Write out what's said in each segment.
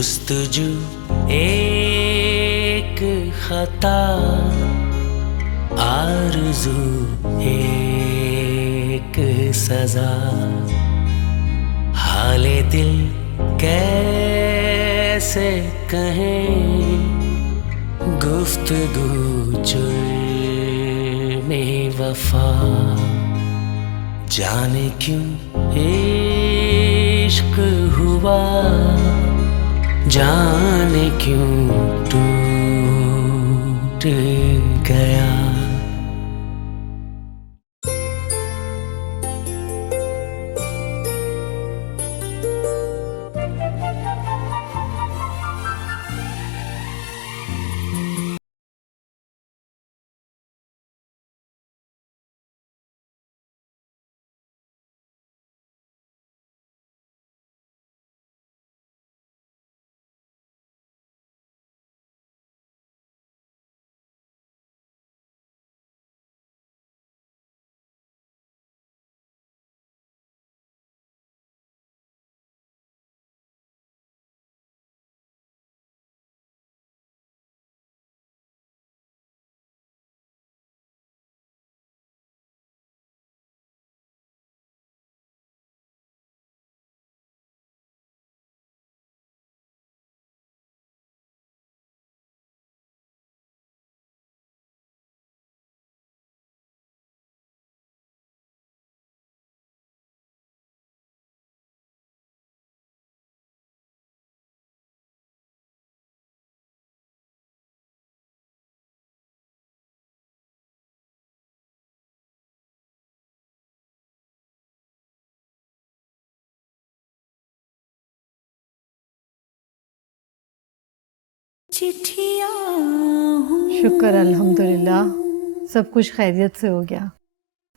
जुस्तजू एक खता, आरज़ू एक सजा, हाले दिल कैसे कहें, गुफ्तगू जुर्मे वफा, जाने क्यों इश्क हुआ, जाने क्यों टूट गया। शुक्र अल्हम्दुलिल्लाह, सब कुछ खैरियत से हो गया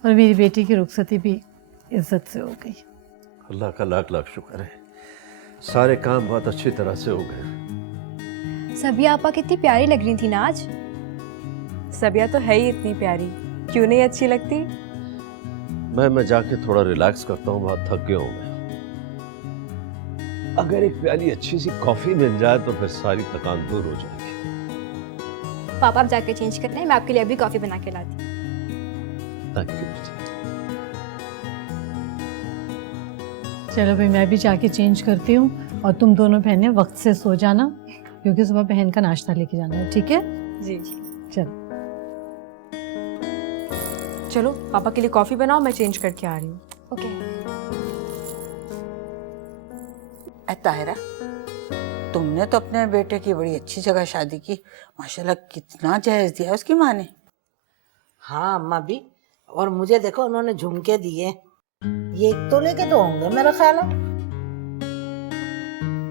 और मेरी बेटी की रुखसती भी इज्जत से हो गई। अल्लाह का लाख लाख शुक्र है, सारे काम बहुत अच्छी तरह से हो गए। सबिया आपा कितनी प्यारी लग रही थी ना आज। सबिया तो है ही इतनी प्यारी, क्यों नहीं अच्छी लगती। मैं जाके थोड़ा रिलैक्स करता हूँ, बहुत थक गया हूँ मैं। अगर एक प्याली अच्छी सी कॉफी मिल जाए तो फिर सारी थकान दूर हो जाएगी। पापा आप जाके चेंज करते हैं, मैं आपके लिए अभी कॉफी बना के लाती हूँ। Thank you. चलो भाई, मैं भी जाके चेंज करती हूँ और तुम दोनों बहनें वक्त से सो जाना, क्योंकि सुबह बहन का नाश्ता लेके जाना है। ठीक है जी। चलो चलो पापा के लिए कॉफी बनाओ, मैं चेंज करके आ रही हूँ। ओके। ताहिरा, तुमने तो अपने बेटे की बड़ी अच्छी जगह शादी की, माशाल्लाह कितना जहेज दिया उसकी माँ ने। हाँ अम्मा भी, और मुझे देखो उन्होंने झुमके दिए, ये 1 तोले के तो होंगे मेरा ख्याल है।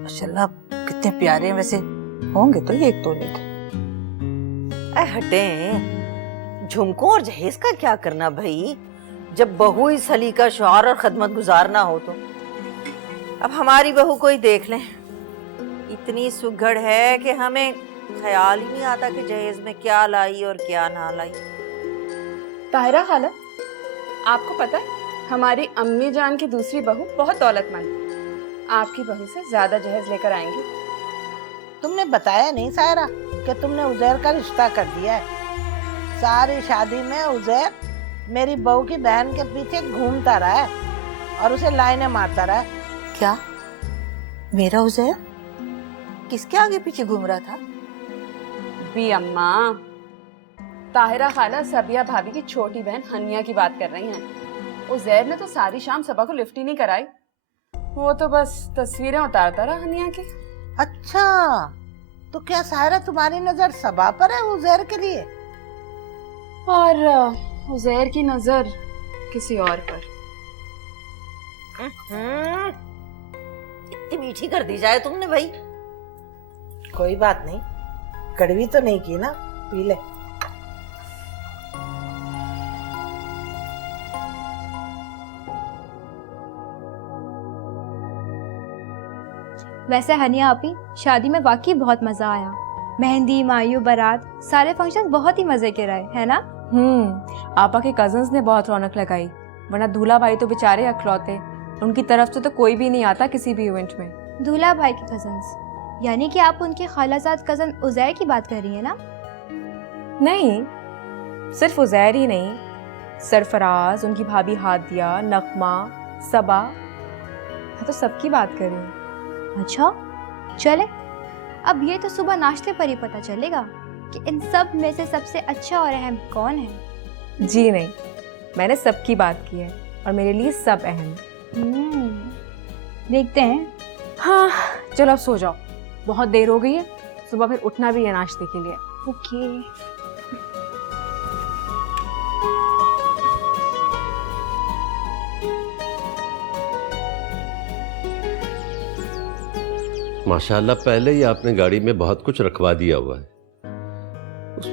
माशाल्लाह कितने प्यारे हैं, वैसे होंगे तो ये 1 तोले के। हटे, झुमकों और जहेज का क्या करना भाई, जब बहू ही सलीका शौहर और खदमत गुजार ना हो तो। अब हमारी बहू को ही देख लें, इतनी सुघड़ है कि हमें ख्याल ही नहीं आता कि जहेज में क्या लाई और क्या ना लाई। ताहिरा खाला, आपको पता है हमारी अम्मी जान की दूसरी बहू बहुत दौलतमंद है, आपकी बहू से ज्यादा जहेज लेकर आएंगी। तुमने बताया नहीं सायरा कि तुमने उजैर का रिश्ता कर दिया है। सारी शादी में उजैर मेरी बहू की बहन के पीछे घूमता रहा है और उसे लाइनें मारता रहा है। क्या मेरा उजैर किसके आगे पीछे घूम रहा था? भी अम्मा, ताहिरा खाला सबिया भाभी की छोटी बहन हनिया की बात कर रही हैं। उजैर ने तो सारी शाम सबा को लिफ्ट ही नहीं कराई, वो तो बस तस्वीरें उतारता रहा हनिया की। अच्छा, तो क्या सायरा तुम्हारी नजर सबा पर है उजैर के लिए? और उजैर की नजर किसी और पर। इतनी मीठी कर दी जाए तुमने भाई। कोई बात नहीं, कड़वी तो नहीं की ना, पी ले। वैसे हनिया आपी, शादी में वाकई बहुत मजा आया। मेहंदी, मायू, बारात, सारे फंक्शन बहुत ही मजे के रहे, है ना? आपा के कजन्स ने बहुत रौनक लगाई, वरना दूल्हा भाई तो बेचारे अखलौते, उनकी तरफ से तो कोई भी नहीं आता किसी भी इवेंट में। दूल्हा भाई के कजन्स, यानी कि आप उनके खालाजाद कज़न उज़ैर की बात कर रही हैं ना? नहीं, सिर्फ उज़ैर ही नहीं, सरफराज, उनकी भाभी हादिया, नगमा, सबा, मैं तो सबकी बात कर रही हूँ। अच्छा, चले। अब ये तो सुबह नाश्ते पर ही पता चलेगा कि इन सब में से सबसे अच्छा और अहम कौन है। जी नहीं, मैंने सबकी बात की है और मेरे लिए सब अहम। देखते हैं। हाँ, चलो अब सो जाओ, बहुत देर हो गई है, सुबह फिर उठना भी है नाश्ते के लिए। ओके। माशाल्लाह, पहले ही आपने गाड़ी में बहुत कुछ रखवा दिया हुआ है। उस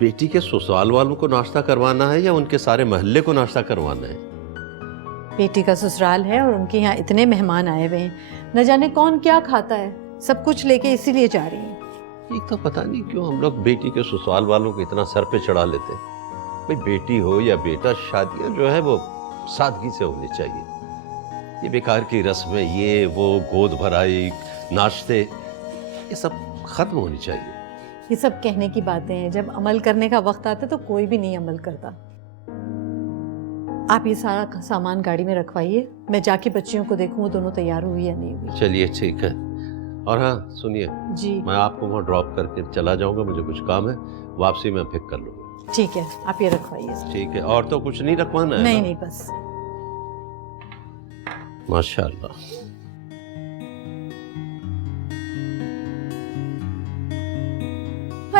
बेटी के ससुराल वालों को नाश्ता करवाना है या उनके सारे मोहल्ले को नाश्ता करवाना है? बेटी का ससुराल है और उनके यहाँ इतने मेहमान आए हुए हैं, न जाने कौन क्या खाता है, सब कुछ लेके इसीलिए जा रही हैं। एक तो पता नहीं क्यों हम लोग बेटी के ससुराल वालों को इतना सर पे चढ़ा लेते हैं। भाई बेटी हो या बेटा, शादियां जो है वो सादगी से होनी चाहिए। ये बेकार की रस्में, ये वो गोद भराई, नाश्ते, ये सब खत्म होनी चाहिए। ये सब कहने की बातें हैं, जब अमल करने का वक्त आता तो कोई भी नहीं अमल करता। आप ये सारा सामान गाड़ी में रखवाइए, मैं जाके बच्चियों को देखूं वो दोनों तैयार हुई या नहीं हुई। चलिए ठीक है। और हाँ सुनिए, जी मैं आपको वहाँ ड्रॉप करके चला जाऊंगा, मुझे कुछ काम है, वापसी में पिक कर लूंगा। ठीक है, आप ये रखवाइए। ठीक है, और तो कुछ नहीं रखवाना है? नहीं नहीं, बस। माशाल्लाह।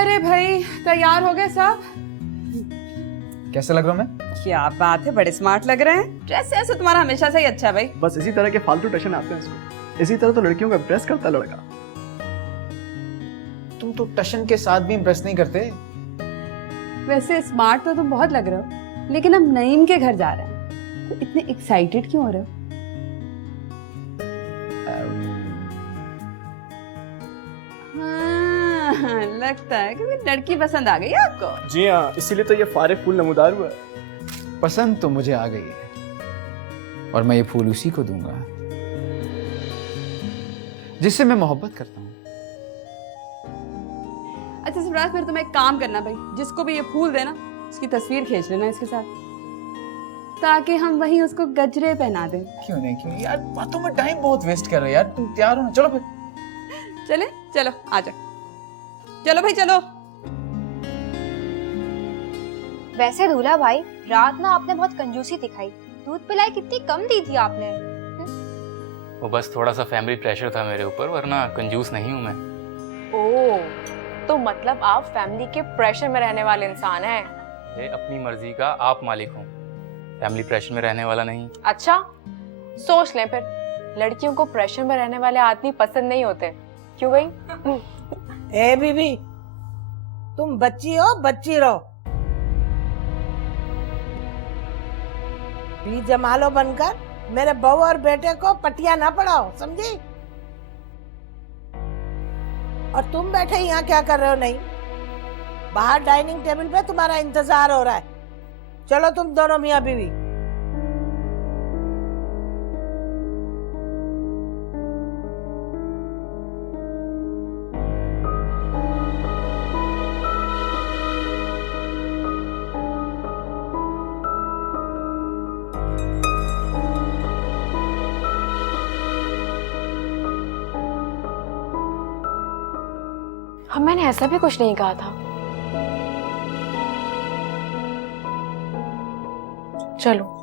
अरे भाई, तैयार हो गए सब? कैसे लग रहा हूँ मैं? क्या बात है, बड़े स्मार्ट लग रहे हैं। ड्रेस ऐसे तुम्हारा हमेशा से ही अच्छा है भाई। बस इसी तरह के फालतू टशन आते हैं इसको। इसी तरह तो लड़कियों को इम्प्रेस करता है लड़का। तुम तो टशन के साथ भी इम्प्रेस नहीं करते। वैसे स्मार्ट तो तुम बहुत लग रहे हो, लेकिन अब नईम के घर जा रहे हैं तो इतने एक्साइटेड क्यों हो रहे हो? हाँ, लगता है कि लड़की पसंद आ गई आपको। जी हाँ, इसीलिए तो ये फारे फूल नमूदार हुआ है। पसंद तो मुझे आ गई है और मैं ये फूल उसी को दूंगा जिससे मैं मोहब्बत करता हूँ। अच्छा सरफराज, फिर तुम एक काम करना भाई, जिसको भी ये फूल देना उसकी तस्वीर खींच लेना इसके साथ, ताकि हम वहीं उसको गजरे पहना दें। क्यों नहीं, क्यों यार, बातों में टाइम बहुत वेस्ट कर रहे हो यार। तुम तैयार हो ना? चलो फिर। चले, चलो आ जाओ, चलो भाई चलो। वैसे दूल्हा भाई, रात ना आपने बहुत कंजूसी दिखाई, दूध पिलाई कितनी कम दी थी आपने। वो बस थोड़ा सा फैमिली प्रेशर था मेरे ऊपर, वरना कंजूस नहीं हूँ मैं। ओह, तो मतलब आप फैमिली के प्रेशर में रहने वाले इंसान हैं। ये अपनी मर्जी का आप मालिक हूँ, फैमिली प्रेशर में रहने वाला नहीं। अच्छा, सोच लें फिर, लड़कियों को प्रेशर में रहने वाले आदमी पसंद नहीं होते, क्यों भाई? ए बीबी, तुम बच्ची हो, बच्ची रहो। भी जमालो बनकर मेरे बहू और बेटे को पटिया ना पड़ाओ, समझी? और तुम बैठे यहाँ क्या कर रहे हो? नहीं, बाहर डाइनिंग टेबल पे तुम्हारा इंतजार हो रहा है। चलो तुम दोनों मियाँ बीवी। हम, मैंने ऐसा भी कुछ नहीं कहा था। चलो।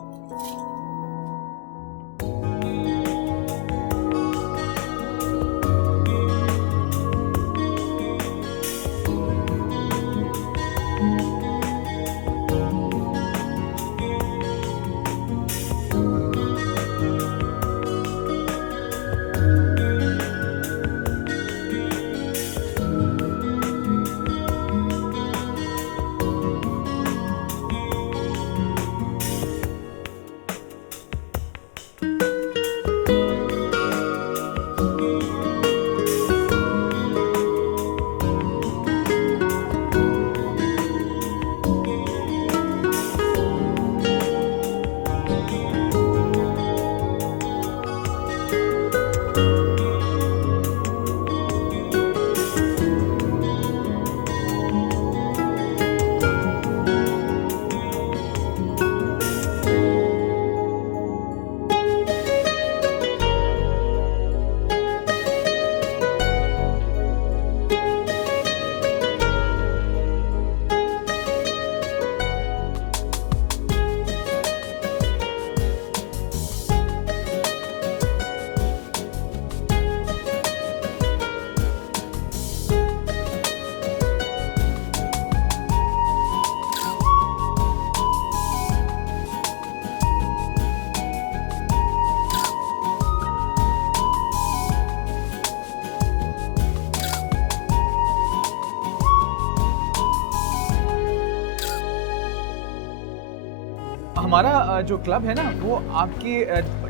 हमारा जो क्लब है ना वो आपके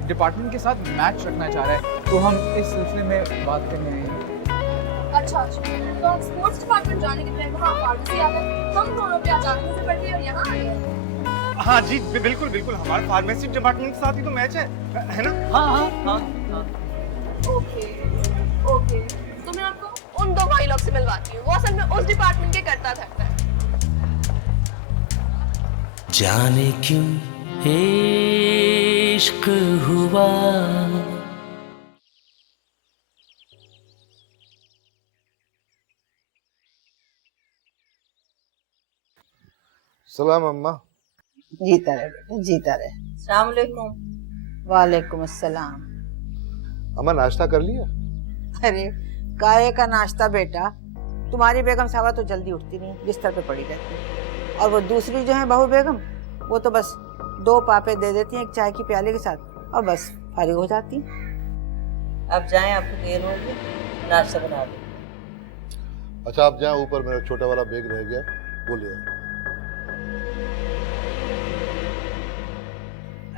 डिपार्टमेंट के साथ मैच रखना चाह रहा है, तो हम इस सिलसिले में बात करने आए हैं। अच्छा तो हम स्पोर्ट्स डिपार्टमेंट जाने के टाइम वहाँ फार्मेसी आ गए, हम दोनों पे अचानक से पड़ गए और यहाँ आ गए। हाँ जी बिल्कुल बिल्कुल, हमारे फार्मेसी डिपार्टमेंट के साथ ही तो मैच है ना? हाँ। ओके तो मैं आपको उन दो भाई लोग से मिलवाती हूँ, वो असल में उस डिपार्टमेंट के करता धरता है। जाने क्यों इश्क हुआ। सलाम अम्मा। जीता रहे बेटा, जीता रहे। अस्सलाम वालेकुम। वालेकुम अस्सलाम। अम्मा नाश्ता कर लिया? अरे काहे का नाश्ता बेटा, तुम्हारी बेगम साहबा तो जल्दी उठती नहीं, बिस्तर पे पड़ी रहती। और वो दूसरी जो है बहू बेगम, वो तो बस 2 पापे दे देती हैं एक चाय की प्याले के साथ और बस फारिग हो जाती। अब जाएं, आपको देर हो गई, नाश्ता बना दो। अच्छा आप जाएं, ऊपर मेरा छोटा वाला बैग रह गया, वो ले आए।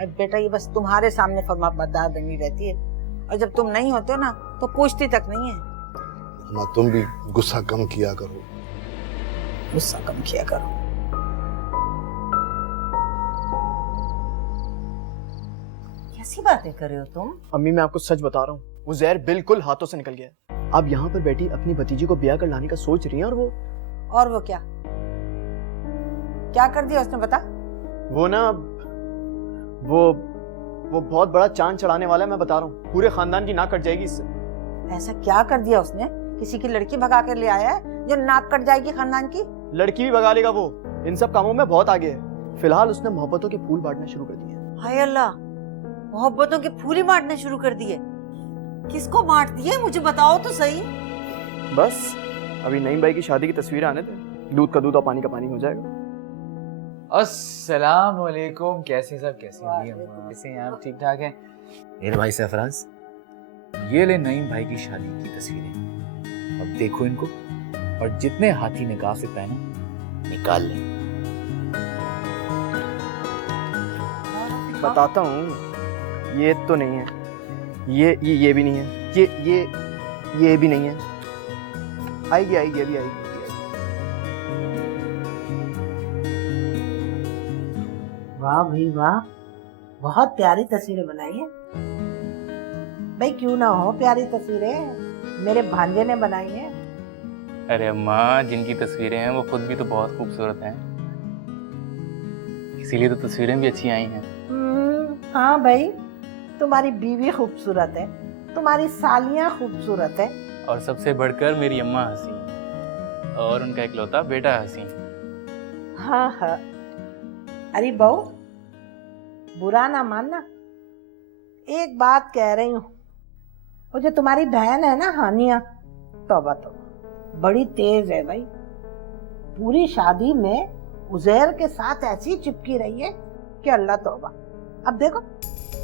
अब बेटा ये बस तुम्हारे सामने फरमाबरदार बनी रहती है, और जब तुम नहीं होते हो ना तो पूछती तक नहीं है। अम्मा तुम भी गुस्सा कम किया करो। गुस्सा कम किया करो। कैसी बातें कर रहे हो तुम? अम्मी मैं आपको सच बता रहा हूँ, वो जहर बिल्कुल हाथों से निकल गया। आप यहाँ पर बैठी अपनी भतीजी को ब्याह कर लाने का सोच रही हैं, और वो क्या कर दिया उसने बता? वो ना वो बहुत बड़ा चांद चढ़ाने वाला है, मैं बता रहा हूँ, पूरे खानदान की नाक कट जाएगी इससे। ऐसा क्या कर दिया उसने? किसी की लड़की भगा कर ले आया है जो नाक कट जाएगी खानदान की? लड़की भी भगा लेगा वो, इन सब कामों में बहुत आगे है। फिलहाल उसने मोहब्बतों के फूल बांटने शुरू कर दिए। हाय अल्लाह, मोहब्बतों के फूल ही बांटने शुरू कर दिए? किसको बांट दिए मुझे बताओ तो सही। बस अभी नईम भाई की शादी की तस्वीरें आने दे, दूध का दूध और पानी का पानी हो जाएगा। अस्सलाम वालेकुम, कैसे सब, कैसे हैं आप? ठीक ठाक हैं? मेरे भाई सरफराज, ये ले नईम भाई की शादी की तस्वीरें, अब देखो इनको, और जितने हाथी निकाह से पहना निकाल ले। बताता हूँ, ये तो नहीं है, ये भी नहीं है, ये भी नहीं है। आएगी ये भी आएगी। वाह भाई वाह, बहुत प्यारी तस्वीरें बनाई है भाई। क्यों ना हो प्यारी तस्वीरें, मेरे भांजे ने बनाई है। अरे अम्मा, जिनकी तस्वीरें हैं वो खुद भी तो बहुत खूबसूरत हैं, इसीलिए तो तस्वीरें भी अच्छी आई हैं। हाँ भाई, तुम्हारी बीवी खूबसूरत है, तुम्हारी सालियाँ खूबसूरत है, और सबसे बढ़कर मेरी अम्मा हसीन, और उनका इकलौता बेटा हसीन। हाँ। अरे बहू, बुरा ना मानना, एक बात कह रही हूँ, वो जो तुम्हारी बहन है ना हानिया, तौबा बड़ी तेज है भाई। पूरी शादी में उजैर के साथ ऐसी चिपकी रही है कि अल्लाह तौबा। अब देखो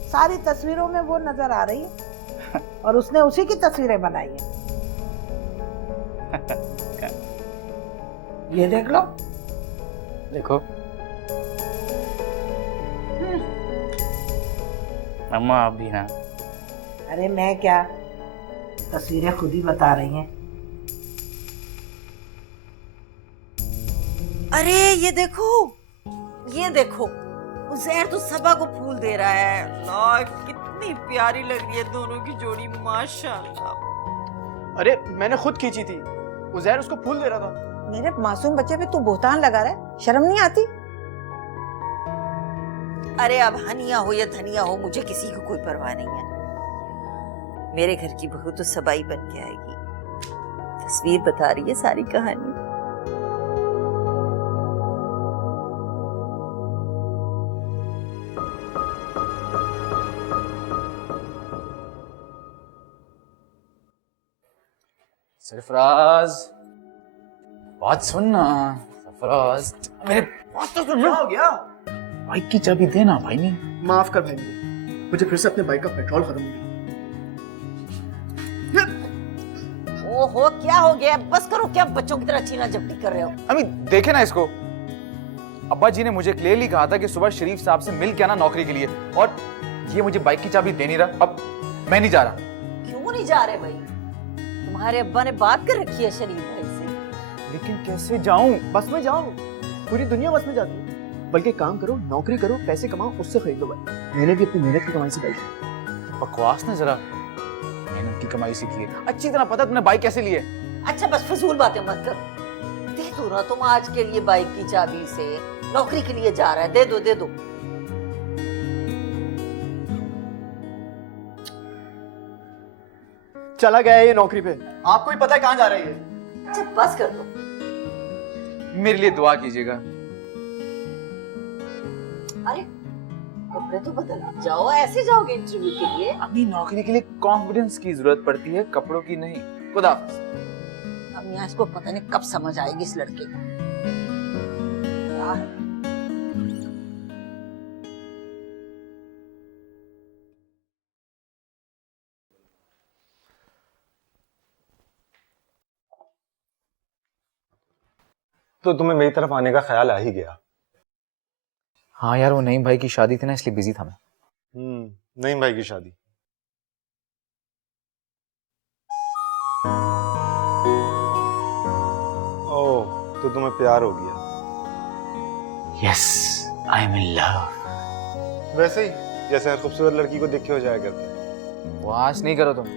सारी तस्वीरों में वो नजर आ रही है, और उसने उसी की तस्वीरें बनाई है। ये देख लो, देखो अम्मा, आप भी ना। अरे मैं क्या, तस्वीरें खुद ही बता रही हैं। अरे ये देखो, उज़ैर तो सबा को फूल दे रहा है। अल्लाह, कितनी प्यारी लग रही है दोनों की जोड़ी, माशाल्लाह। अरे मैंने खुद खींची थी, उज़ैर उसको फूल दे रहा था। मेरे मासूम बच्चे पे तू बोहतान लगा रहा है, शर्म नहीं आती? अरे अब हनिया हो या धनिया हो, मुझे किसी को कोई परवाह नहीं है। मेरे घर की बहू तो सबाई बन के आएगी। तस्वीर बता रही है सारी कहानी। सरफराज, बात सुनना। सरफराज, मेरे बात तो सुन। क्या हो गया? बाइक की चाबी देना भाई। नहीं, माफ कर भाई, मुझे फिर से अपने बाइक का पेट्रोल खत्म हो गया। ओहो, क्या हो गया? बस करो, क्या बच्चों की तरह छीना झपटी कर रहे हो? अम्मी देखे ना इसको, अब्बा जी ने मुझे क्लियरली कहा था कि सुबह शरीफ साहब से मिल के आना नौकरी के लिए, और ये मुझे बाइक की चाबी दे नहीं रहा। अब मैं नहीं जा रहा। क्यों नहीं जा रहे भाई? तुम्हारे अब्बा ने बात कर रखी है शरीफ भाई से। लेकिन कैसे जाऊं? बस में जाऊं? पूरी दुनिया बस में जाती है। बल्कि काम करो, नौकरी करो, पैसे कमाओ, उससे खरीद लो बाइक। मैंने भी अपनी मेहनत की कमाई से बाइक। बकवास ना जरा, मेहनत की कमाई सीखी है। अच्छी तरह पता तुमने बाइक कैसे ली है। अच्छा बस फजूल बातें मत कर। दे दो ना तुम आज के लिए बाइक की चाबी से, नौकरी के लिए जा रहा है, दे दो दे दो। चला गया है ये नौकरी पे, आपको ही पता है कहाँ जा रही है। अच्छा बस कर दो। मेरे लिए दुआ कीजिएगा। अरे कपड़े तो बदल जाओ, ऐसे जाओगे इंटरव्यू के लिए? अभी नौकरी के लिए कॉन्फिडेंस की जरूरत पड़ती है, कपड़ों की नहीं। खुदा हाफिज। अब यहाँ इसको पता नहीं कब समझ आएगी इस लड़के को। क्या है? तो तुम्हें मेरी तरफ आने का ख्याल आ ही गया। हाँ यार, वो नईम भाई की शादी थी ना, इसलिए बिजी था मैं। नईम भाई की शादी। ओह, तो तुम्हें प्यार हो गया। Yes, I am in love. वैसे ही जैसे हर खूबसूरत लड़की को देखे हो जाया करते हैं। बकवास नहीं करो तुम,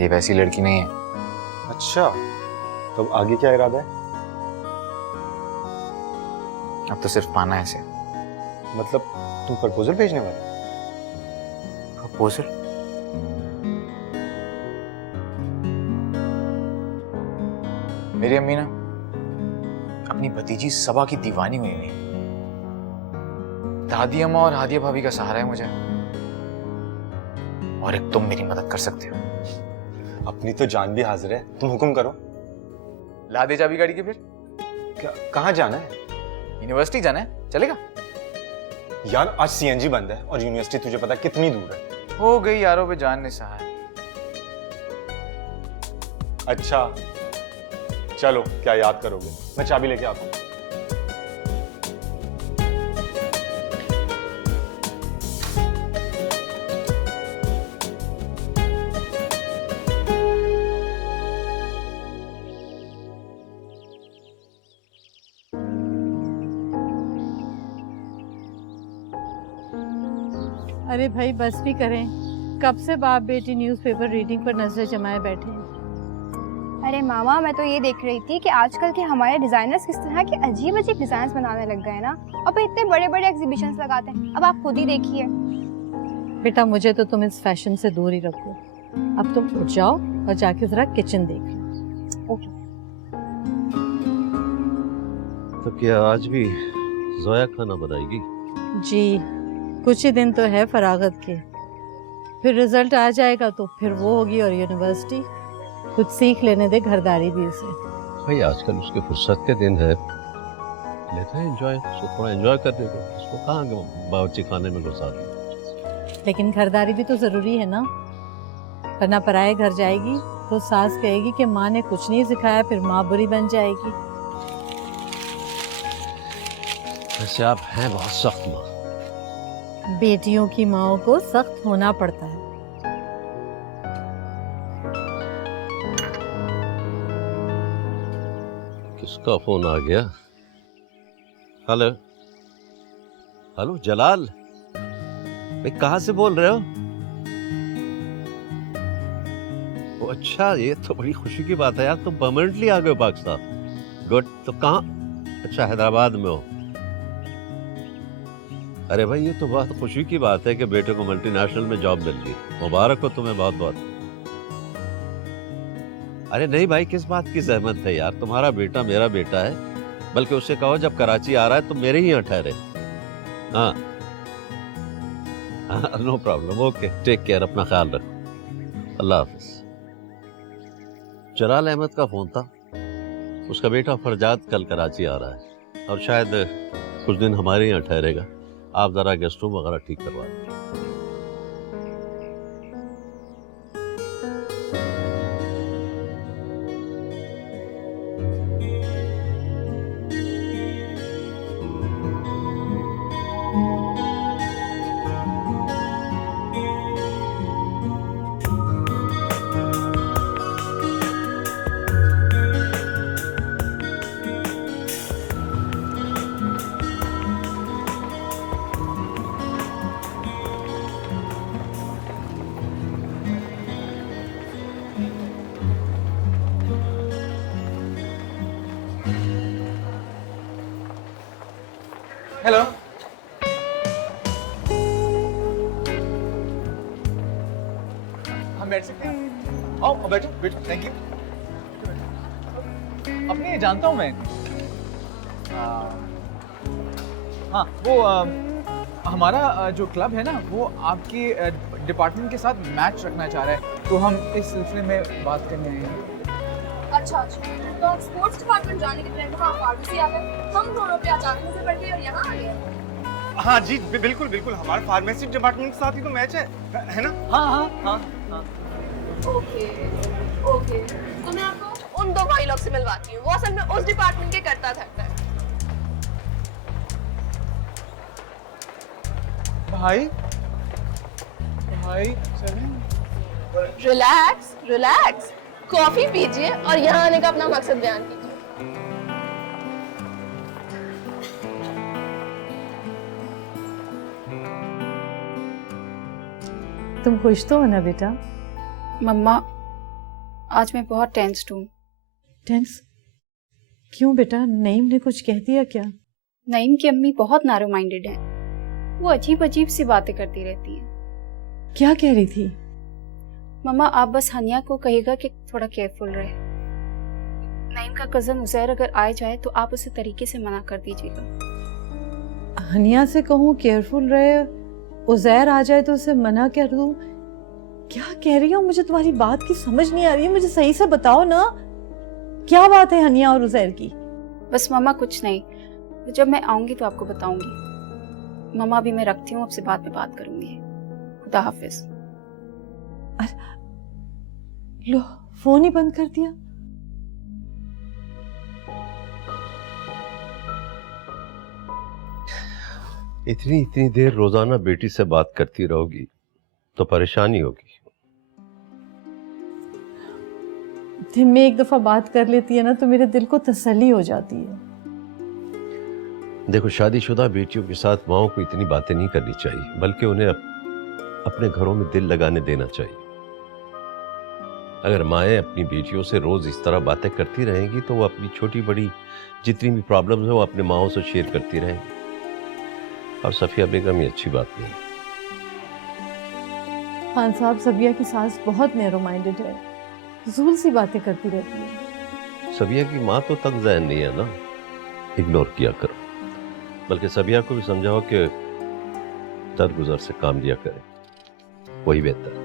ये वैसी लड़की नहीं है। अच्छा, तो आगे क्या इरादा है? अब तो सिर्फ पाना है इसे। मतलब तुम प्रपोजल भेजने वाले? प्रपोजल? मेरी अम्मी ना अपनी भतीजी सबा की दीवानी हुई हुई है। दादी अम्मा और हादिया भाभी का सहारा है मुझे, और एक तुम मेरी मदद कर सकते हो। अपनी तो जान भी हाजिर है, तुम हुक्म करो। ला दे चाबी गाड़ी के। फिर कहाँ जाना है? यूनिवर्सिटी जाना है, चलेगा? यार आज सीएनजी बंद है और यूनिवर्सिटी तुझे पता कितनी दूर है। हो गई यारों पे जान ने सहाय। अच्छा चलो, क्या याद करोगे? मैं चाबी लेके आता हूँ। अरे भाई बस भी करें, कब से बाप बेटी न्यूज़पेपर रीडिंग पर नजर जमाए बैठे हैं। अरे मामा, मैं तो ये देख रही थी कि आजकल के हमारे डिजाइनर्स किस तरह के अजीब अजीब डिजाइन बनाने लग गए ना, और इतने बड़े बड़े एग्जीबिशंस लगाते हैं। अब आप खुद ही देखिए। बेटा मुझे तो तुम इस फैशन से दूर ही रखो। अब तुम उठ जाओ और जाके जरा किचन देख लो। ओके। तो क्या आज भी जोया खाना बनाएगी? जी, कुछ ही दिन तो है फरागत के, फिर रिजल्ट आ जाएगा तो फिर वो होगी और यूनिवर्सिटी। कुछ सीख लेने दे घरदारी भी से। भाई आजकल उसके फुर्सत के दिन है, लेते हैं एंजॉय, उसको थोड़ा एंजॉय करने दो। उसको कहाँ बावर्ची खाने में घुसा दो। लेकिन घरदारी भी तो जरूरी है ना, वरना पराए घर जाएगी तो सास कहेगी कि माँ ने कुछ नहीं सिखाया, फिर माँ बुरी बन जाएगी। वैसे आप हैं बहुत सख्त माँ। बेटियों की माँओं को सख्त होना पड़ता है। किसका फोन आ गया? हेलो हेलो, जलाल भाई, कहाँ से बोल रहे हो? ओ अच्छा, ये तो बड़ी खुशी की बात है यार, तुम परमानेंटली आ गए हो पाकिस्तान। गुड। तो कहाँ? अच्छा, हैदराबाद में हो। अरे भाई, ये तो बहुत खुशी की बात है कि बेटे को मल्टीनेशनल में जॉब मिल गई। मुबारक हो तुम्हें बहुत बहुत। अरे नहीं भाई, किस बात की जहमत है यार, तुम्हारा बेटा मेरा बेटा है, बल्कि उससे कहो जब कराची आ रहा है तो मेरे ही यहाँ ठहरे। हाँ, no problem, okay, take care, अपना ख्याल रखो, अल्लाह हाफिज। जलाल अहमद का फोन था, उसका बेटा फरजाद कल कराची आ रहा है और शायद कुछ दिन हमारे यहाँ ठहरेगा। आप जरा गेस्ट रूम वगैरह ठीक करवा दें। हेलो। हम बैठ सकते हैं? आओ बैठो बैठो, थैंक यू। अपने जानता हूँ मैं। हाँ वो हमारा जो क्लब है ना वो आपके डिपार्टमेंट के साथ मैच रखना चाह रहा है, तो हम इस सिलसिले में बात करने आए हैं। अच्छा अच्छा, तो आप स्पोर्ट्स डिपार्टमेंट जाने के प्लान को फार्मेसी आ गए, हम दोनों पे अचानक से बढ़ गए और यहाँ आ गए। हाँ जी बिल्कुल बिल्कुल, हमारे फार्मेसी डिपार्टमेंट के साथ ही तो मैच है ना? हाँ हाँ हाँ हाँ। ओके ओके, तो मैं आपको उन दो भाई लोग से मिलवाती हूँ, वो असल में उस डिपार्टमेंट के करता धरता है। भाई भाई चलें। रिलैक्स रिलैक्स, कॉफी पीजिए और यहाँ आने का अपना मकसद बयान कीजिए। तुम खुश तो हो ना बेटा? मम्मा आज मैं बहुत टेंस्ड हूँ। टेंस क्यों बेटा? नईम ने कुछ कह दिया क्या? नईम की अम्मी बहुत नैरो माइंडेड है, वो अजीब अजीब सी बातें करती रहती हैं। क्या कह रही थी? मम्मा आप बस हनिया को कहिएगा कि थोड़ा केयरफुल रहे। नईम का कजन उजैर अगर आ जाए तो आप उसे तरीके से मना कर दीजिएगा। हनिया से कहूँ केयरफुल रहे, उजैर आ जाए तो उसे मना कर दूं? क्या कह रही हो? मुझे तुम्हारी बात की समझ नहीं आ रही है, मुझे सही से बताओ ना, क्या बात है हनिया और उजैर की? बस मम्मा कुछ नहीं, जब मैं आऊंगी तो आपको बताऊंगी। मम्मा अभी मैं रखती हूँ, आपसे बाद में बात करूंगी। खुदा हाफिज। लो फोन ही बंद कर दिया। इतनी इतनी देर रोजाना बेटी से बात करती रहोगी तो परेशानी होगी। दिन में एक दफा बात कर लेती है ना तो मेरे दिल को तसल्ली हो जाती है। देखो, शादीशुदा बेटियों के साथ माओं को इतनी बातें नहीं करनी चाहिए, बल्कि उन्हें अपने घरों में दिल लगाने देना चाहिए। अगर माएँ अपनी बेटियों से रोज इस तरह बातें करती रहेंगी तो वो अपनी छोटी बड़ी जितनी भी प्रॉब्लम्स हैं वो अपने माओं से शेयर करती रहेंगी, और सफिया बेगम ये अच्छी बात नहीं। खान साहब, सबिया की सास बहुत नैरो माइंडेड है, फजूल सी बातें करती रहती है। सबिया की माँ तो तंग ज़हन नहीं है ना, इग्नोर किया करो। बल्कि सबिया को भी समझाओ कि दरगुजर से काम लिया करे, वही बेहतर।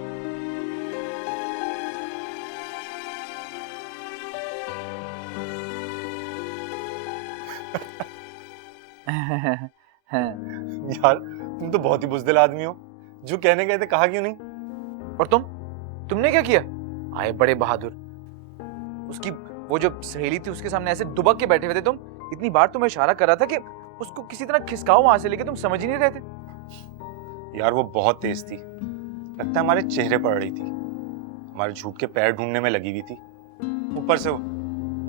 यार तुम तो बहुत ही बुज़दिल आदमी हो, जो कहने गए थे कहा क्यों नहीं? और तुमने क्या किया? आए बड़े बहादुर। उसकी वो जो सहेली थी उसके सामने ऐसे दुबक के बैठे हुए थे तुम। इतनी बार तुम्हें इशारा कर रहा था कि उसको किसी तरह खिसकाओ वहां से, लेकिन तुम समझ ही नहीं रहे थे। यार वो बहुत तेज थी, लगता है हमारे चेहरे पड़ रही थी, हमारे झूठ के पैर ढूंढने में लगी हुई थी। ऊपर से वो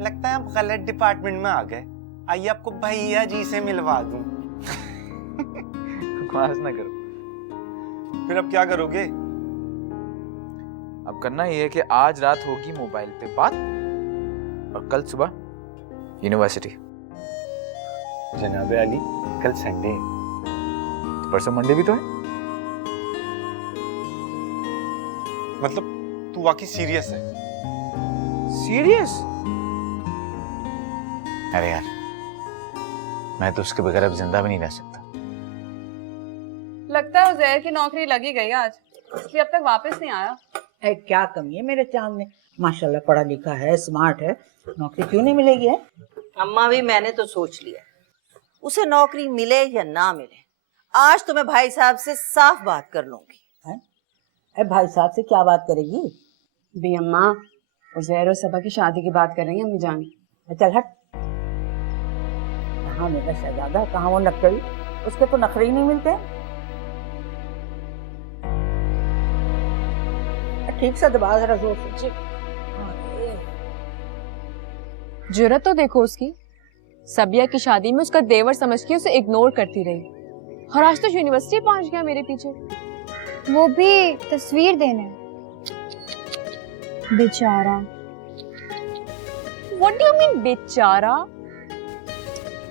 लगता है आप गलत डिपार्टमेंट में आ गए, आइए आपको भैया जी से मिलवा दूं। बकवास ना करो। फिर अब क्या करोगे? अब करना ये है कि आज रात होगी मोबाइल पे बात, और कल सुबह यूनिवर्सिटी। जनाबे अली कल संडे है, परसों मंडे भी तो है। मतलब तू वाकई सीरियस है? सीरियस? अरे यार, मैं तो उसके बगैर अब जिंदा भी नहीं रह सकता। लगता है उजैर की नौकरी लगी गई आज, इसलिए अब तक वापस नहीं आया। क्या कमी है मेरे चांद में? माशाल्लाह पढ़ा लिखा है, स्मार्ट है, नौकरी क्यों नहीं मिलेगी है? अम्मा भी मैंने तो सोच लिया, उसे नौकरी मिले या ना मिले, आज तो मैं भाई साहब से साफ बात कर लूंगी। है भाई साहब से क्या बात करेगी? भी अम्मा, उजैर और सबा की शादी की बात कर रही हैं अम्मी जान। चल हट। कहाँ मेरा शहजादा, कहाँ वो नकली, उसके तो नखरे ही नहीं मिलते। ठीक से दबा जरा जोर से। जुर्रत तो देखो उसकी, सबिया की शादी में उसका देवर समझ के उसे इग्नोर करती रही, और आज तो यूनिवर्सिटी पहुंच गया मेरे पीछे। वो भी तस्वीर देने, बेचारा। What do you mean बेचारा?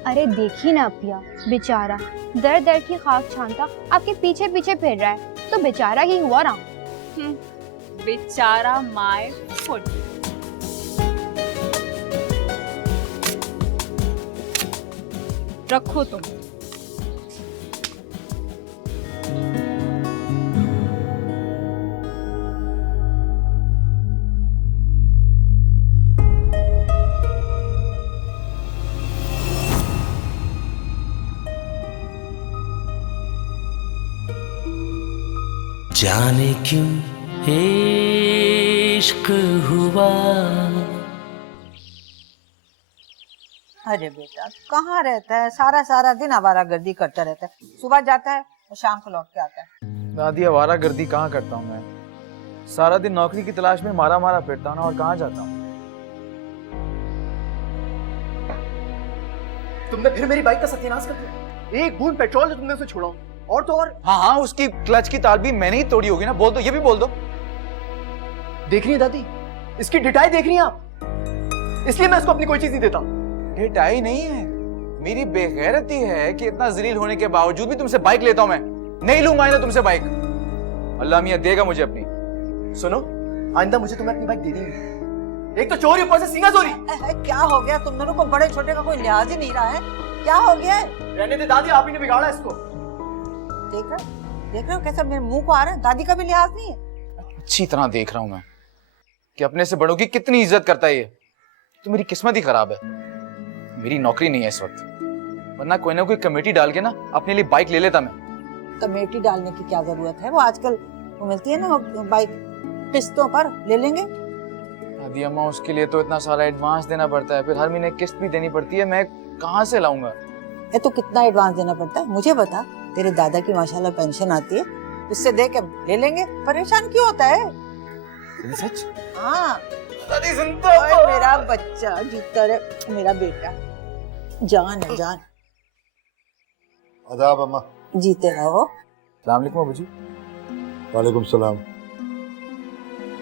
अरे देखी ना अपिया, बेचारा दर दर की खाक छानता आपके पीछे पीछे फिर रहा है, तो बेचारा ही हुआ ना। बेचारा माय फुट। रखो तुम। जाने क्यों इश्क हुआ। अरे बेटा कहाँ रहता है, सारा सारा दिन आवारागर्दी करता रहता है, सुबह जाता है और शाम को लौट के आता है। दादी आवारागर्दी कहाँ करता हूँ मैं, सारा दिन नौकरी की तलाश में मारा मारा फिरता हूँ ना, और कहाँ जाता हूँ। तुमने फिर मेरी बाइक का सत्यानाश कर दिया। एक बूंद पेट्रोल जो तुमने उसे छोड़ा, और तो और। हाँ हाँ, उसकी क्लच की ताल भी मैंने ही तोड़ी होगी ना, बोल दो, ये भी बोल दो। देख रही है दादी, इसकी डिटाई देख रही हैं आप, इसलिए मैं इसको अपनी कोई चीज नहीं देता। डिटाई नहीं है, मेरी बेगैरती है कि इतना जलील होने के बावजूद भी तुमसे बाइक लेता हूं मैं। नहीं लूंगा ना तुमसे बाइक, अल्लाह मियां देगा मुझे अपनी। सुनो, आइंदा मुझे तुम्हें अपनी बाइक दे दी। एक तो चोरी, ऊपर से सींगा चोरी। क्या हो गया तुम दोनों को, बड़े छोटे का कोई लिहाज ही नहीं रहा है, क्या हो गया? रहने दे दादी, आप ही ने बिगाड़ा इसको। देख रहे हो कैसा मेरे मुंह को आ रहा है, दादी का भी लिहाज नहीं है। अच्छी तरह देख रहा हूं मैं कि अपने से बड़ों की कितनी इज्जत करता है ये। तो मेरी किस्मत ही खराब है, मेरी नौकरी नहीं है इस वक्त, वरना कोई ना कोई कमेटी डाल के ना अपने लिए बाइक ले लेता मैं। कमेटी डालने की क्या जरूरत है, वो आजकल वो मिलती है ना बाइक किस्तों पर, ले लेंगे। दादी अम्मा उसके लिए तो इतना सारा एडवांस देना पड़ता है, फिर हर महीने किस्त भी देनी पड़ती है, मैं कहाँ से लाऊंगा? तो कितना एडवांस देना पड़ता है मुझे बता। तेरे दादा की माशाल्लाह पेंशन आती है, उससे दे के ले लेंगे, परेशान क्यों होता है? सच? हाँ दादी सुन तो। मेरा बच्चा जीता रहे, मेरा बेटा जान है जान। आदाब अम्मा। जीते रहो। अस्सलाम वालेकुम अबू जी। वालेकुम सलाम।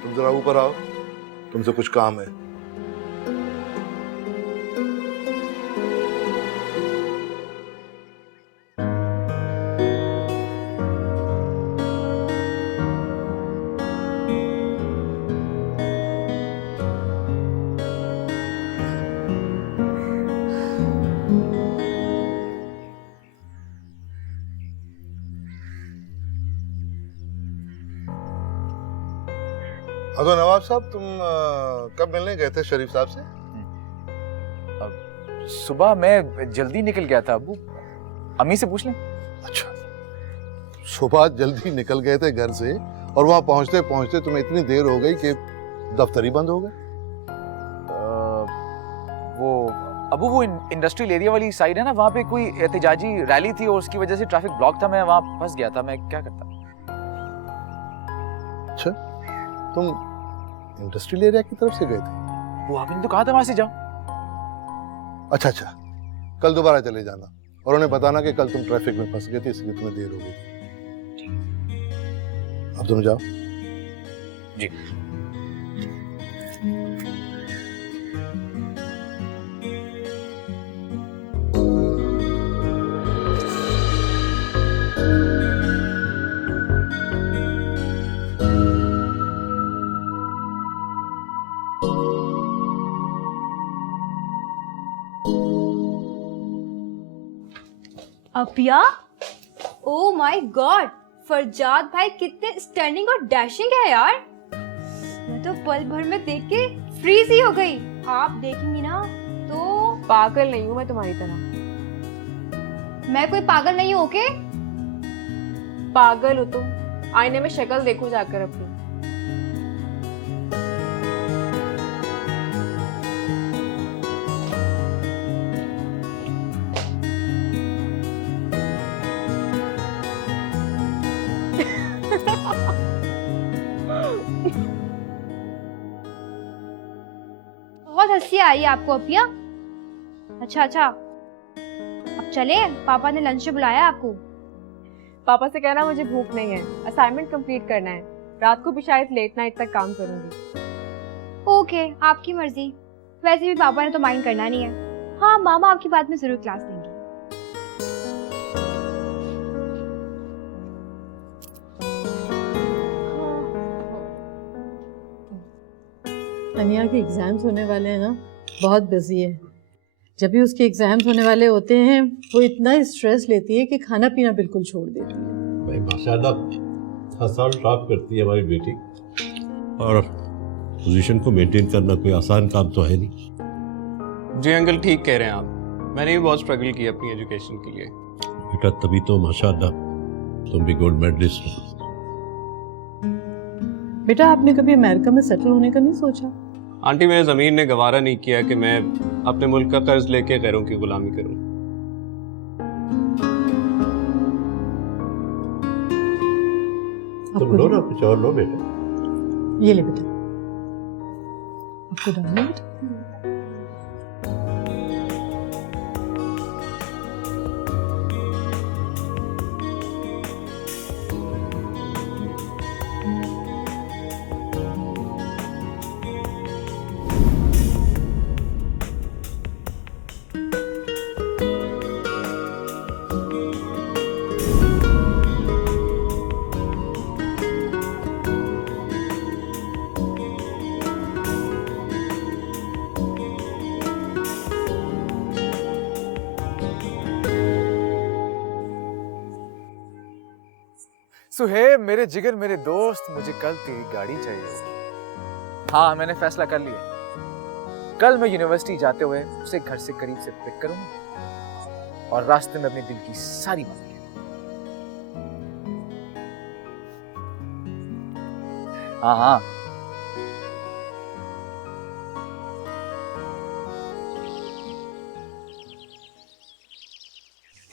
तुम जरा ऊपर आओ, तुमसे कुछ काम है। अगर नवाब साहब तुम कब मिलने गए थे शरीफ साहब से? सुबह मैं जल्दी निकल गया था अबू, अम्मी से पूछ लें। अच्छा, सुबह जल्दी निकल गए थे घर से और वहां पहुंचते पहुंचते तुम्हें इतनी देर हो गई कि दफ्तर ही बंद हो गए? वो अबू वो इंडस्ट्रियल एरिया वाली साइड है ना, वहाँ पे कोई एहतजाजी रैली थी और उसकी वजह से ट्रैफिक ब्लॉक था, मैं वहाँ फंस गया था, मैं क्या करता। अच्छा, तुम इंडस्ट्रियल एरिया की तरफ से गए थे? वो आपने तो कहा था वहां से जाओ। अच्छा अच्छा, कल दोबारा चले जाना और उन्हें बताना कि कल तुम ट्रैफिक में फंस गए थे इसलिए तुम्हें देर हो गई। अब तुम जाओ। जी। अपिया, ओ माय गॉड, फरजाद भाई कितने स्टर्निंग और डैशिंग है यार। मैं तो पल भर में देख के फ्रीज ही हो गई। आप देखेंगी ना तो। पागल नहीं हूँ मैं तुम्हारी तरह। मैं कोई पागल नहीं हूँ ओके? पागल हो तुम, आईने में शक्ल देखो जाकर अपनी। बहुत हंसी आई आपको अपिया। अच्छा अच्छा, अब चले, पापा ने लंच बुलाया आपको। पापा से कहना मुझे भूख नहीं है, असाइनमेंट कंप्लीट करना है, रात को भी शायद लेट नाइट तक काम करूंगी। ओके, आपकी मर्जी। वैसे भी पापा ने तो माइंड करना नहीं है। हाँ, मामा आपकी बात में जरूर क्लास लेंगे। अनिया के एग्ज़ाम्स होने वाले हैं ना, बहुत बिजी है। जब भी उसके एग्ज़ाम्स होने वाले होते हैं वो इतना स्ट्रेस लेती है कि खाना पीना बिल्कुल छोड़ देती है। भाई माशाल्लाह हसन टॉप करती है हमारी बेटी, और पोजीशन को मेंटेन करना कोई आसान काम तो है नहीं। जी अंकल ठीक कह रहे हैं आप, मैंने भी बहुत स्ट्रगल किया अपनी एजुकेशन के लिए। बेटा तभी तो माशाल्लाह तुम भी गोल्ड मेडलिस्ट हो। बेटा आपने कभी अमेरिका में सेटल होने का नहीं सोचा? आंटी मेरे ज़मीर ने गवारा नहीं किया कि मैं अपने मुल्क का कर्ज लेके गैरों की गुलामी करूं। तुम लो ना, कुछ और लो बेटा। ये ले बेटा, आपको डालना बेटा। सुहेब मेरे जिगर मेरे दोस्त, मुझे कल तेरी गाड़ी चाहिए। हाँ मैंने फैसला कर लिया, कल मैं यूनिवर्सिटी जाते हुए उसे घर से करीब से पिक करूंगा और रास्ते में अपने दिल की सारी बातें। हाँ हाँ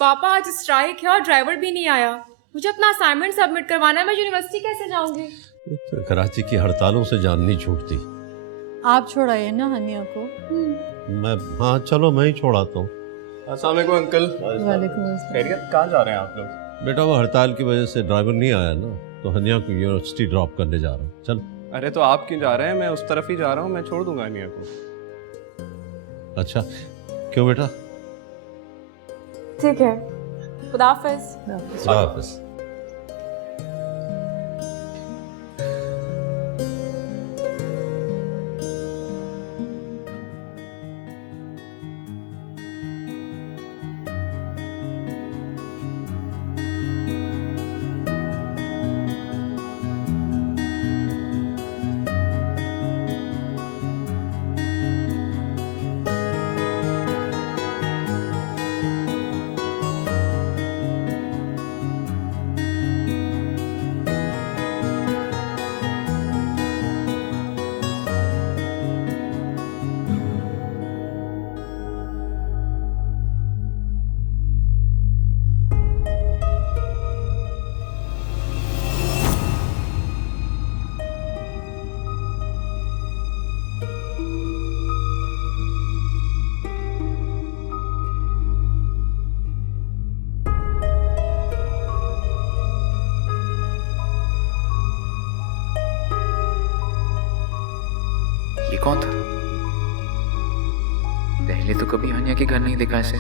पापा आज स्ट्राइक है और ड्राइवर भी नहीं आया। मुझे अपना असाइनमेंट सबमिट करवाना है, मैं यूनिवर्सिटी कैसे जाऊंगी? कराची की हड़तालों से जान नहीं छूटती। आप छोड़ाइए ना हनिया को। मैं, हाँ चलो मैं ही छोड़ाता हूँ। अस्सलाम वालेकुम अंकल। वालेकुम अस्सलाम। खैरियत, कहाँ जा रहे हैं आप लोग? बेटा वो हड़ताल की वजह से ड्राइवर नहीं आया ना, तो हनिया को यूनिवर्सिटी ड्रॉप करने जा रहा हूँ। चल। अरे तो आप क्यों जा रहे हैं? मैं उस तरफ ही जा रहा हूँ, मैं छोड़ दूंगा अनिया को। अच्छा क्यों बेटा? ठीक है, खुदा हाफिज। खुदा हाफिज। ये कौन था? पहले तो कभी हानिया के घर नहीं देखा इसे,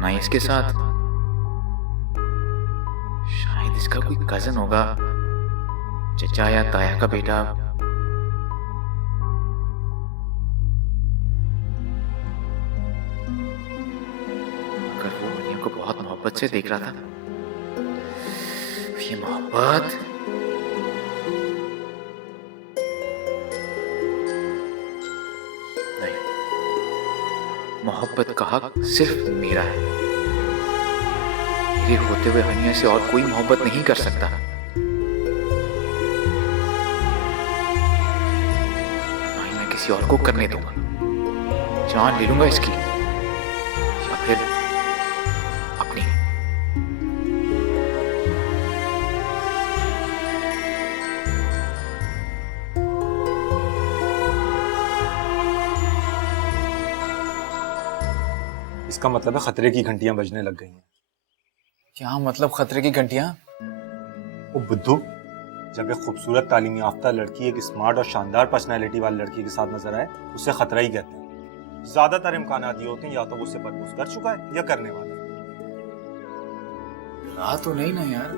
ना ही इसके साथ। शायद इसका कोई कजन होगा, चचा या ताया का बेटा। अगर वो हानिया को बहुत मोहब्बत से देख रहा था, ये मोहब्बत मोहब्बत का हक सिर्फ मेरा है। मेरे होते हुए हनिया से और कोई मोहब्बत नहीं कर सकता। ना ही मैं किसी और को करने दूंगा। जान ले लूंगा इसकी, या फिर अपनी। इसका मतलब है खतरे की घंटियां बजने लग गई हैं। क्या मतलब खतरे की घंटियां? ओ बुद्धू, जब एक खूबसूरत तालीमी याफ्ता लड़की एक स्मार्ट और शानदार पर्सनैलिटी वाली लड़की के साथ नजर आए, उसे खतरा ही कहते हैं। ज्यादातर इम्कान ये होते हैं या तो वो उससे प्रपोज कर चुका है या करने वाला है। रहा तो नहीं ना यार।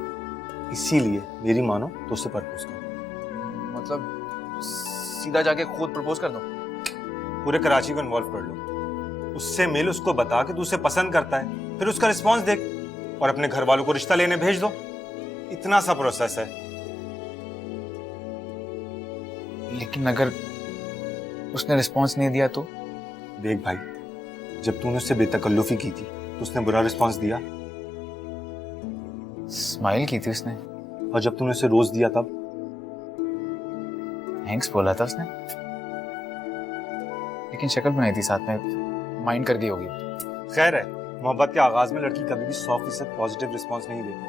इसीलिए मेरी मानो तो उससे प्रपोज करो। मतलब सीधा जाके खुद प्रपोज कर दूं? पूरे कराची को इन्वॉल्व कर लो, उससे मिल, उसको बता कि तू उसे पसंद करता है, फिर उसका रिस्पॉन्स देख और अपने घर वालों को रिश्ता लेने भेज दो। इतना सा प्रोसेस है। लेकिन अगर उसने रिस्पॉन्स नहीं दिया तो? देख भाई, जब तूने उससे बेतकल्लुफी की थी तो उसने बुरा रिस्पॉन्स दिया। स्माइल की थी उसने। और जब तूने उसे रोज दिया तब? थैंक्स बोला था उसने। लेकिन शक्ल बनाई थी साथ में, माइंड कर गई होगी। खैर है, मोहब्बत के आगाज में लड़की कभी भी 100% पॉजिटिव रिस्पॉन्स नहीं देती।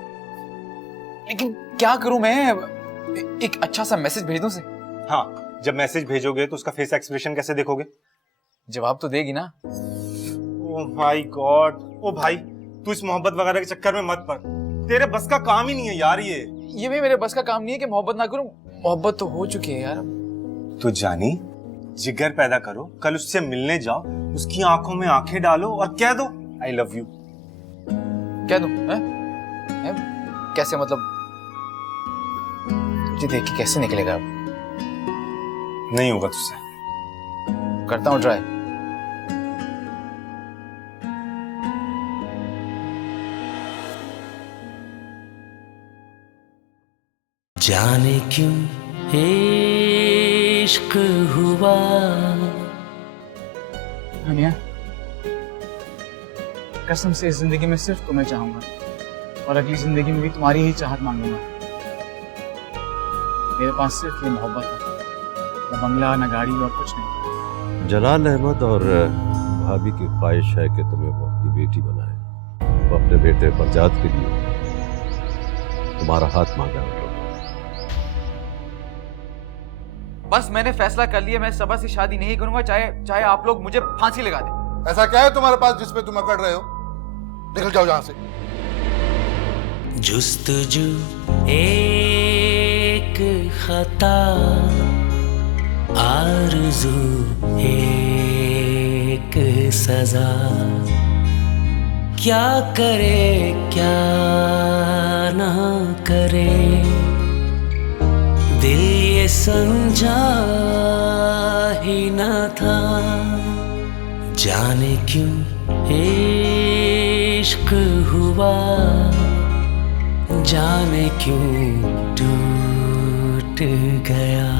लेकिन क्या करूं मैं? एक अच्छा सा मैसेज भेज दूं उसे? हाँ, जब मैसेज भेजोगे तो उसका फेस एक्सप्रेशन कैसे देखोगे? जवाब तो देगी ना। ओह माय गॉड, ओ भाई तू इस मोहब्बत वगैरह के चक्कर में मत पड़, तेरे बस का काम ही नहीं है यार। ये भी मेरे बस का काम नहीं है कि मोहब्बत ना करूं। मोहब्बत तो हो चुकी है यार। तो जानी, जिगर पैदा करो, कल उससे मिलने जाओ, उसकी आंखों में आंखें डालो और कह दो आई लव यू। कह दूं? कैसे मतलब? तुझे देख के कैसे निकलेगा? अब नहीं होगा तुझसे। करता हूं ट्राई। जाने क्यों इश्क हुआ। हनिया, कसम से इस जिंदगी में सिर्फ तुम्हें चाहूंगा और अगली जिंदगी में भी तुम्हारी ही चाहत मांगूंगा। मेरे पास सिर्फ ये मोहब्बत है, न बंगला न गाड़ी और कुछ नहीं। जलाल अहमद और भाभी की ख्वाहिश है कि तुम्हें वो अपनी बेटी बनाए। वो अपने बेटे फरजाद के लिए तुम्हारा हाथ मांगा है। बस मैंने फैसला कर लिया, मैं सबा से शादी नहीं करूंगा, चाहे आप लोग मुझे फांसी लगा दें। ऐसा क्या है तुम्हारे पास जिसपे तुम अकड़ रहे हो? निकल जाओ यहां से। जुस्तजू एक खता, आरज़ू एक सजा। क्या करे क्या ना करे, दिल ये समझा ही न था। जाने क्यों इश्क हुआ, जाने क्यों टूट गया।